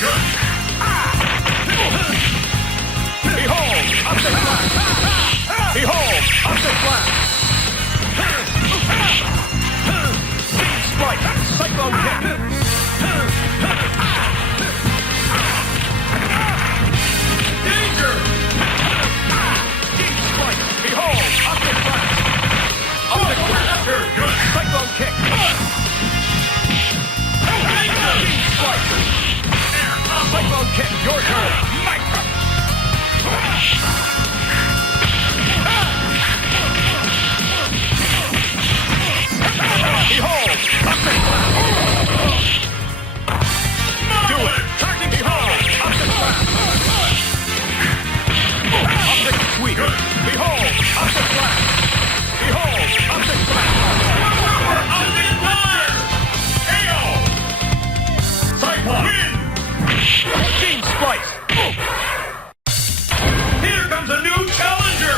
Behold, object blast! Behold, object blast! Speed strike! Cyclone kick! Danger! Deep strike! Behold, object blast! Object blast! Cyclone kick! Deep strike! Cyclone kick! Your turn! Micro! Behold! Object blast! Do it! Targeting behold! Object blast! Object sweep! Behold! Object blast! Behold! Object blast! Object fire! KO! Cyclone! Win! Team splice! Here comes a new challenger!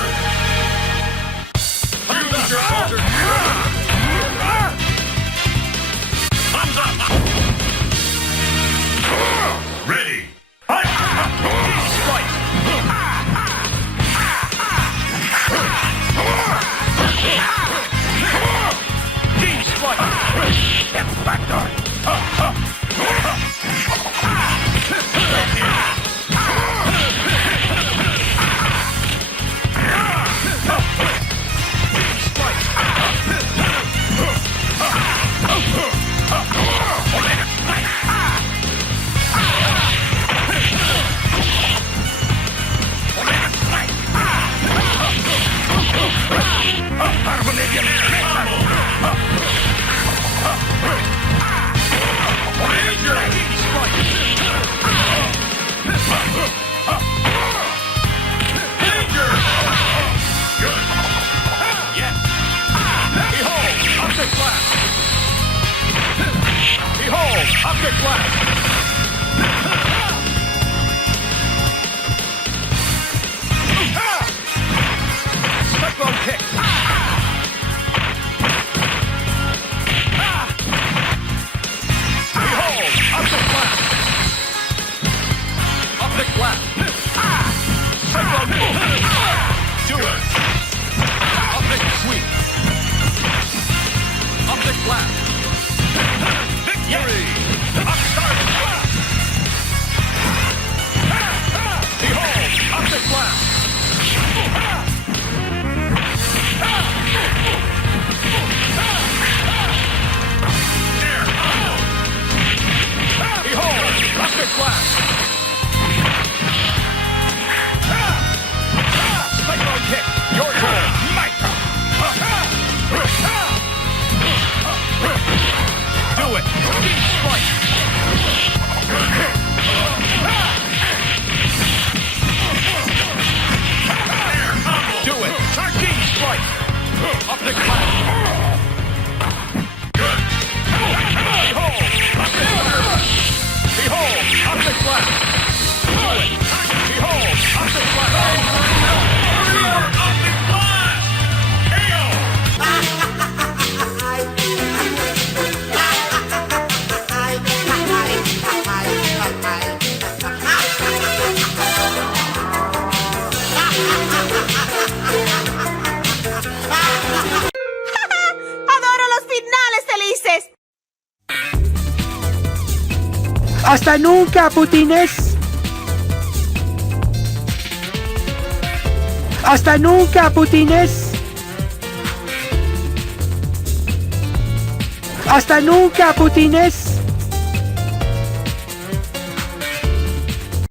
Use your altered thumbs up! Ready! Fight! Splice! Team splice! Get back door! Object blast! Cyclone kick! Behold! Object blast! Object blast! Cyclone kick! Do it! Object sweep! Object blast! Victory! Upstart! Behold! Object blast! Behold! Object blast! Cyclone kick! Your turn! Micro! Do it! Deep strike! Do it! Deep strike! Up the clap! Good! Behold! Up the clap! Behold! Up the clap! Behold! Up the clap! Up the clap! KO! ¡Adoro los finales felices! ¡Hasta nunca, putines! ¡Hasta nunca, putines! ¡Hasta nunca, putines!